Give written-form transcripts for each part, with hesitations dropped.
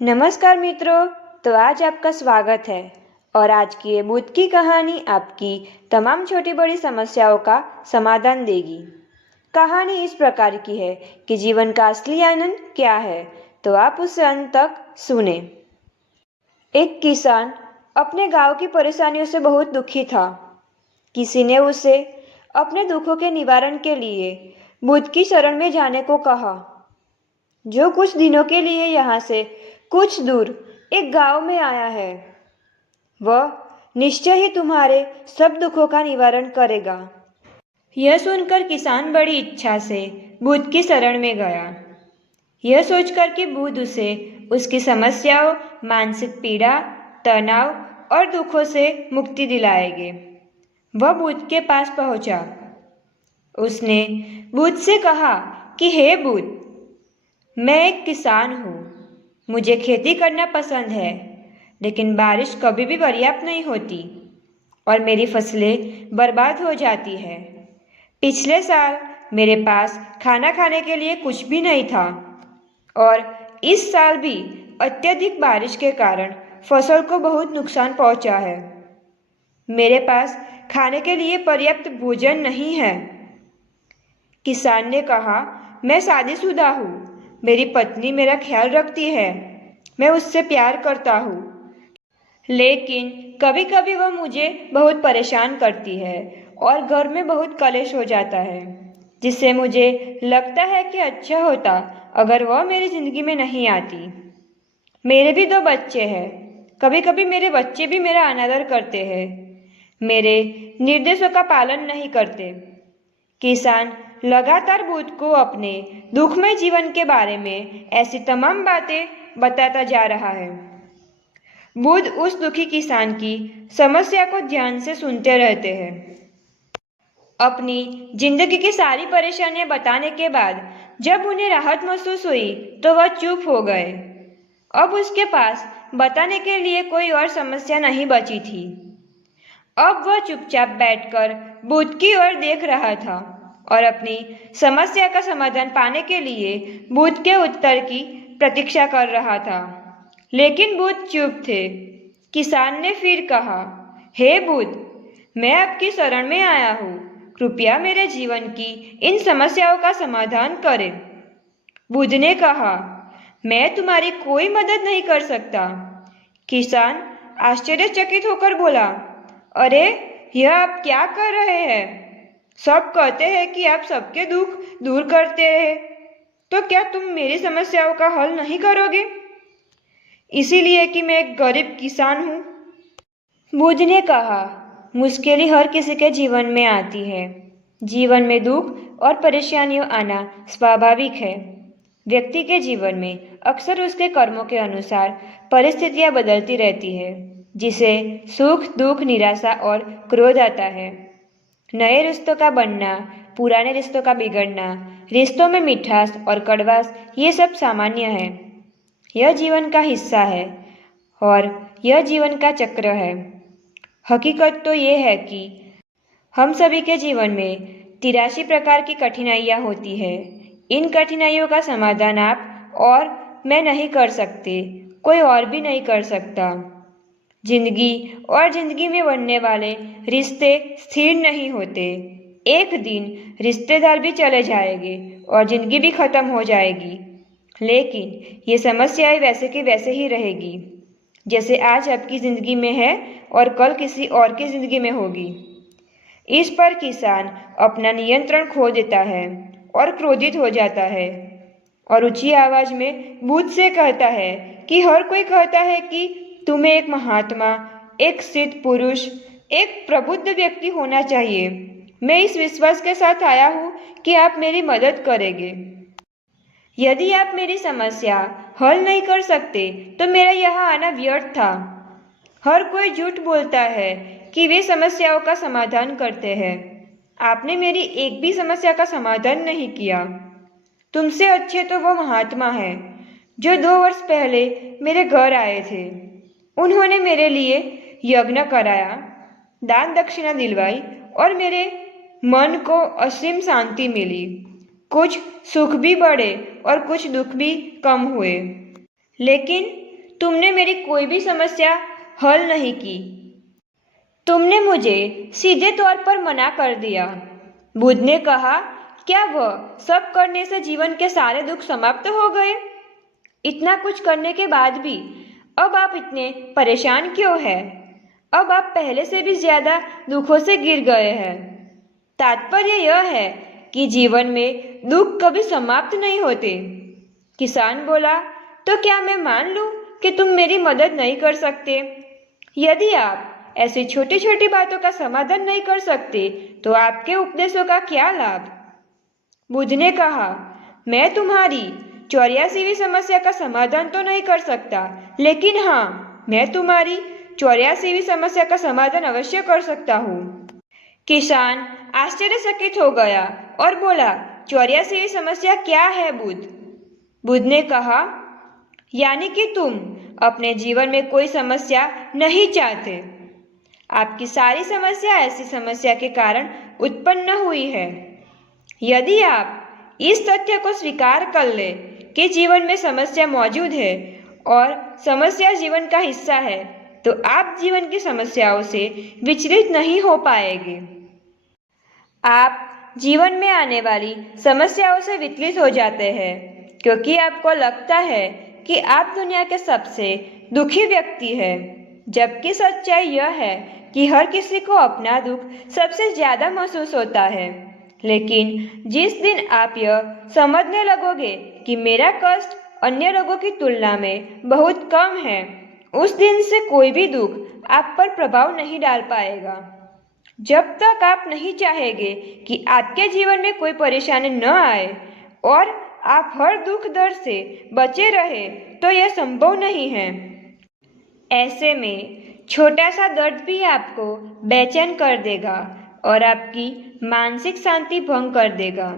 नमस्कार मित्रों। तो आज आपका स्वागत है और आज की ये बुद्ध की कहानी आपकी तमाम छोटी बड़ी समस्याओं का समाधान देगी। कहानी इस प्रकार की है कि जीवन का असली आनंद क्या है, तो आप उसे अंत तक सुने। एक किसान अपने गांव की परेशानियों से बहुत दुखी था। किसी ने उसे अपने दुखों के निवारण के लिए बुद्ध की शरण में जाने को कहा, जो कुछ दिनों के लिए यहाँ से कुछ दूर एक गांव में आया है। वह निश्चय ही तुम्हारे सब दुखों का निवारण करेगा। यह सुनकर किसान बड़ी इच्छा से बुद्ध की शरण में गया, यह सोचकर कि बुद्ध उसे उसकी समस्याओं, मानसिक पीड़ा, तनाव और दुखों से मुक्ति दिलाएंगे। वह बुद्ध के पास पहुंचा। उसने बुद्ध से कहा कि हे बुद्ध, मैं एक किसान हूँ। मुझे खेती करना पसंद है, लेकिन बारिश कभी भी पर्याप्त नहीं होती और मेरी फसलें बर्बाद हो जाती है। पिछले साल मेरे पास खाना खाने के लिए कुछ भी नहीं था और इस साल भी अत्यधिक बारिश के कारण फसल को बहुत नुकसान पहुंचा है। मेरे पास खाने के लिए पर्याप्त भोजन नहीं है। किसान ने कहा, मैं शादीशुदा हूँ। मेरी पत्नी मेरा ख्याल रखती है। मैं उससे प्यार करता हूँ, लेकिन कभी कभी वह मुझे बहुत परेशान करती है और घर में बहुत कलेश हो जाता है, जिससे मुझे लगता है कि अच्छा होता अगर वह मेरी ज़िंदगी में नहीं आती। मेरे भी 2 बच्चे हैं। कभी कभी मेरे बच्चे भी मेरा अनादर करते हैं, मेरे निर्देशों का पालन नहीं करते। किसान लगातार बुद्ध को अपने दुखमय जीवन के बारे में ऐसी तमाम बातें बताता जा रहा है। बुद्ध उस दुखी किसान की समस्या को ध्यान से सुनते रहते हैं। अपनी जिंदगी की सारी परेशानियां बताने के बाद जब उन्हें राहत महसूस हुई तो वह चुप हो गए। अब उसके पास बताने के लिए कोई और समस्या नहीं बची थी। अब वह चुपचाप बैठकर बुद्ध की ओर देख रहा था और अपनी समस्या का समाधान पाने के लिए बुद्ध के उत्तर की प्रतीक्षा कर रहा था। लेकिन बुद्ध चुप थे। किसान ने फिर कहा, हे बुद्ध, मैं आपकी शरण में आया हूँ। कृपया मेरे जीवन की इन समस्याओं का समाधान करें। बुद्ध ने कहा, मैं तुम्हारी कोई मदद नहीं कर सकता। किसान आश्चर्यचकित होकर बोला, अरे, यह आप क्या कर रहे हैं? सब कहते हैं कि आप सबके दुख दूर करते हैं, तो क्या तुम मेरी समस्याओं का हल नहीं करोगे? इसीलिए कि मैं एक गरीब किसान हूँ। बुद्ध ने कहा, मुश्किलें हर किसी के जीवन में आती है। जीवन में दुख और परेशानियां आना स्वाभाविक है। व्यक्ति के जीवन में अक्सर उसके कर्मों के अनुसार परिस्थितियां बदलती रहती है, जिसे सुख, दुख, निराशा और क्रोध आता है। नए रिश्तों का बनना, पुराने रिश्तों का बिगड़ना, रिश्तों में मिठास और कड़वास, ये सब सामान्य है। यह जीवन का हिस्सा है और यह जीवन का चक्र है। हकीकत तो ये है कि हम सभी के जीवन में 83 प्रकार की कठिनाइयाँ होती है। इन कठिनाइयों का समाधान आप और मैं नहीं कर सकते, कोई और भी नहीं कर सकता। जिंदगी और जिंदगी में बनने वाले रिश्ते स्थिर नहीं होते। एक दिन रिश्तेदार भी चले जाएंगे और जिंदगी भी खत्म हो जाएगी, लेकिन ये समस्याएं वैसे की वैसे ही रहेगी, जैसे आज आपकी जिंदगी में है और कल किसी और की जिंदगी में होगी। इस पर किसान अपना नियंत्रण खो देता है और क्रोधित हो जाता है और ऊंची आवाज में बुद्ध से कहता है कि हर कोई कहता है कि तुम्हें एक महात्मा, एक सिद्ध पुरुष, एक प्रबुद्ध व्यक्ति होना चाहिए। मैं इस विश्वास के साथ आया हूँ कि आप मेरी मदद करेंगे। यदि आप मेरी समस्या हल नहीं कर सकते तो मेरा यहाँ आना व्यर्थ था। हर कोई झूठ बोलता है कि वे समस्याओं का समाधान करते हैं। आपने मेरी एक भी समस्या का समाधान नहीं किया। तुमसे अच्छे तो वो महात्मा हैं जो 2 वर्ष पहले मेरे घर आए थे। उन्होंने मेरे लिए यज्ञ कराया, दान दक्षिणा दिलवाई और मेरे मन को असीम शांति मिली। कुछ सुख भी बढ़े और कुछ दुख भी कम हुए, लेकिन तुमने मेरी कोई भी समस्या हल नहीं की। तुमने मुझे सीधे तौर पर मना कर दिया। बुद्ध ने कहा, क्या वह सब करने से जीवन के सारे दुख समाप्त हो गए? इतना कुछ करने के बाद भी अब आप इतने परेशान क्यों हैं? अब आप पहले से भी ज्यादा दुखों से घिर गए हैं। तात्पर्य यह है कि जीवन में दुख कभी समाप्त नहीं होते। किसान बोला, तो क्या मैं मान लूं कि तुम मेरी मदद नहीं कर सकते? यदि आप ऐसी छोटी छोटी बातों का समाधान नहीं कर सकते तो आपके उपदेशों का क्या लाभ? बुद्ध ने कहा, मैं तुम्हारी 84वीं समस्या का समाधान तो नहीं कर सकता, लेकिन हाँ, मैं तुम्हारी 84वीं समस्या का समाधान अवश्य कर सकता हूँ। किसान आश्चर्यचकित हो गया और बोला, 84वीं समस्या क्या है बुद्ध? बुद्ध ने कहा, यानी कि तुम अपने जीवन में कोई समस्या नहीं चाहते। आपकी सारी समस्या ऐसी समस्या के कारण उत्पन्न हुई है। यदि आप इस तथ्य को स्वीकार कर ले कि जीवन में समस्या मौजूद है और समस्या जीवन का हिस्सा है, तो आप जीवन की समस्याओं से विचलित नहीं हो पाएंगे। आप जीवन में आने वाली समस्याओं से विचलित हो जाते हैं क्योंकि आपको लगता है कि आप दुनिया के सबसे दुखी व्यक्ति हैं, जबकि सच्चाई यह है कि हर किसी को अपना दुख सबसे ज्यादा महसूस होता है। लेकिन जिस दिन आप यह समझने लगोगे कि मेरा कष्ट अन्य लोगों की तुलना में बहुत कम है, उस दिन से कोई भी दुख आप पर प्रभाव नहीं डाल पाएगा। जब तक आप नहीं चाहेंगे कि आपके जीवन में कोई परेशानी न आए और आप हर दुख दर्द से बचे रहे, तो यह संभव नहीं है। ऐसे में छोटा सा दर्द भी आपको बेचैन कर देगा और आपकी मानसिक शांति भंग कर देगा।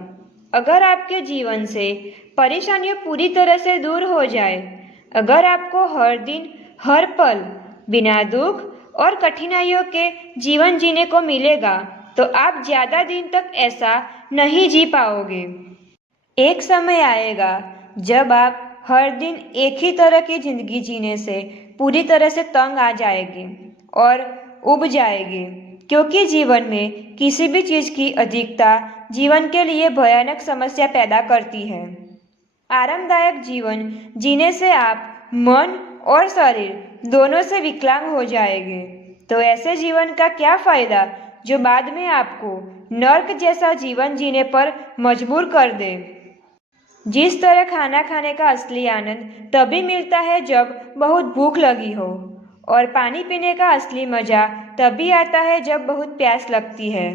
अगर आपके जीवन से परेशानियां पूरी तरह से दूर हो जाए, अगर आपको हर दिन हर पल बिना दुख और कठिनाइयों के जीवन जीने को मिलेगा, तो आप ज्यादा दिन तक ऐसा नहीं जी पाओगे। एक समय आएगा जब आप हर दिन एक ही तरह की जिंदगी जीने से पूरी तरह से तंग आ जाएंगे और उब जाएंगे, क्योंकि जीवन में किसी भी चीज की अधिकता जीवन के लिए भयानक समस्या पैदा करती है। आरामदायक जीवन जीने से आप मन और शरीर दोनों से विकलांग हो जाएंगे। तो ऐसे जीवन का क्या फायदा जो बाद में आपको नर्क जैसा जीवन जीने पर मजबूर कर दे। जिस तरह खाना खाने का असली आनंद तभी मिलता है जब बहुत भूख लगी हो, और पानी पीने का असली मजा तभी आता है जब बहुत प्यास लगती है,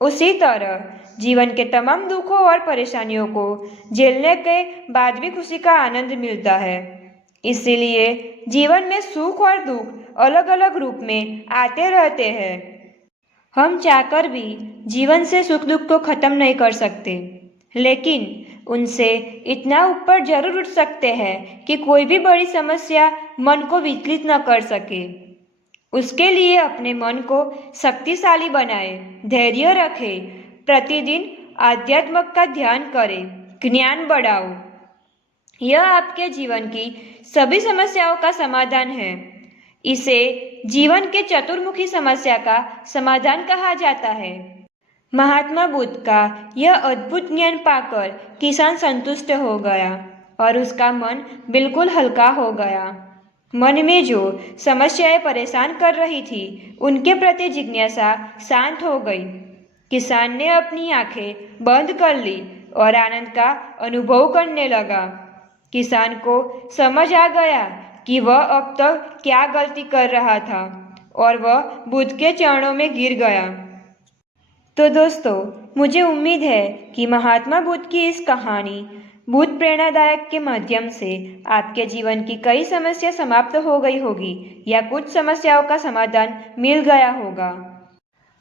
उसी तरह जीवन के तमाम दुखों और परेशानियों को झेलने के बाद भी खुशी का आनंद मिलता है। इसीलिए जीवन में सुख और दुख अलग अलग रूप में आते रहते हैं। हम चाहकर भी जीवन से सुख दुख को खत्म नहीं कर सकते, लेकिन उनसे इतना ऊपर जरूर उठ सकते हैं कि कोई भी बड़ी समस्या मन को विचलित न कर सके। उसके लिए अपने मन को शक्तिशाली बनाए, धैर्य रखे, प्रतिदिन आध्यात्म का ध्यान करें, ज्ञान बढ़ाओ। यह आपके जीवन की सभी समस्याओं का समाधान है। इसे जीवन के चतुर्मुखी समस्या का समाधान कहा जाता है। महात्मा बुद्ध का यह अद्भुत ज्ञान पाकर किसान संतुष्ट हो गया और उसका मन बिल्कुल हल्का हो गया। मन में जो समस्याएं परेशान कर रही थी, उनके प्रति जिज्ञासा शांत हो गई। किसान ने अपनी आंखें बंद कर ली और आनंद का अनुभव करने लगा। किसान को समझ आ गया कि वह अब तक क्या गलती कर रहा था और वह बुद्ध के चरणों में गिर गया। तो दोस्तों, मुझे उम्मीद है कि महात्मा बुद्ध की इस कहानी बुद्ध प्रेरणादायक के माध्यम से आपके जीवन की कई समस्या समाप्त हो गई होगी या कुछ समस्याओं का समाधान मिल गया होगा।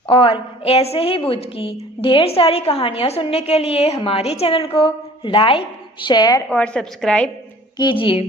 और ऐसे ही बुद्ध की ढेर सारी कहानियाँ सुनने के लिए हमारे चैनल को लाइक, शेयर और सब्सक्राइब कीजिए।